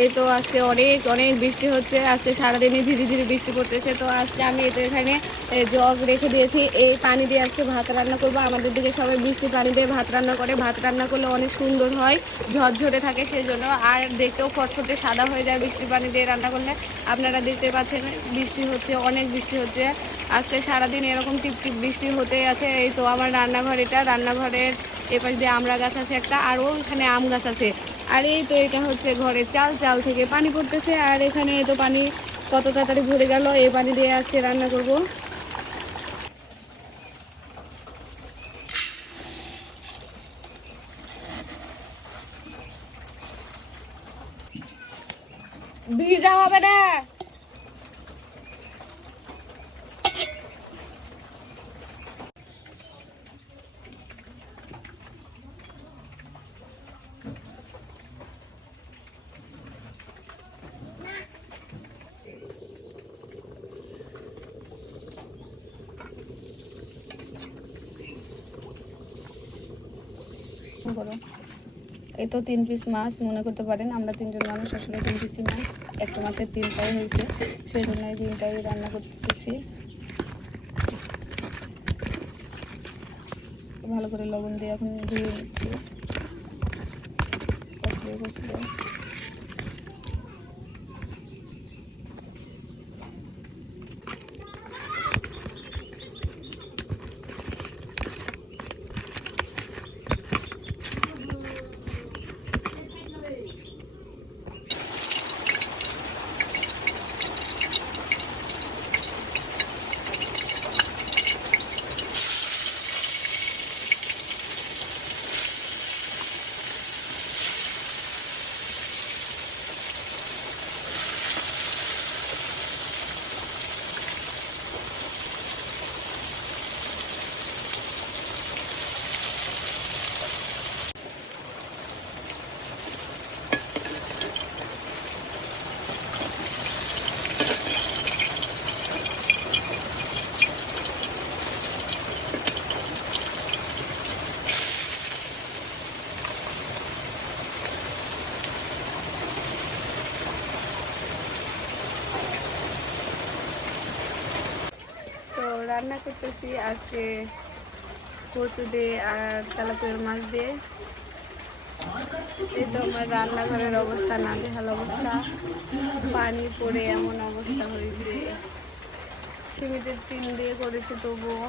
এই তো আজকে অনেক অনেক বৃষ্টি হচ্ছে। আজকে সারাদিনে ধীরে ধীরে বৃষ্টি পড়তেছে। তো আজকে আমি এতে এখানে জগ রেখে দিয়েছি। এই পানি দিয়ে আজকে ভাত রান্না করব। আমাদের দিকে সবাই বৃষ্টি পানি দিয়ে ভাত রান্না করে। ভাত রান্না করলে অনেক সুন্দর হয়, ঝরঝরে থাকে সেই জন্য আর দেখতেও ফটফটে সাদা হয়ে যায় বৃষ্টির পানি দিয়ে রান্না করলে। আপনারা দেখতে পাচ্ছেন, বৃষ্টি হচ্ছে, অনেক বৃষ্টি হচ্ছে। আজকে সারাদিন এরকম টিপ টিপ বৃষ্টি হতেই আছে। এই তো আমার রান্নাঘর এটা। রান্নাঘরের এপাশ দিয়ে আমড়া গাছ আছে একটা, আরও এখানে আম গাছ আছে। আর এই তো এটা হচ্ছে ঘরের চাল চাল থেকে পানি পড়তেছে, আর এখানে তো পানি কত তাড়াতাড়ি ভরে গেল, এই পানি দিয়ে আজকে রান্না করব। ভিজা হবে না। করো। এই তো তিন পিস মাছ, মনে করতে পারেন আমরা তিনজন মানুষ আসলে তিন পিসই মাছ একটা মাছের তিনটাই হয়েছে সেই জন্য এই তিনটাই রান্না করতেছি। ভালো করে লবণ দিয়ে এখন ধুয়ে নিচ্ছি তো রান্না করতেছি আজকে কচু দিয়ে আর তেলাপিয়ার মাছ দিয়ে। এই তো আমার রান্নাঘরের অবস্থা না দেখাল অবস্থা। পানি পড়ে এমন অবস্থা হয়েছে। সিমেন্টের টিন দিয়ে করেছি তবুও।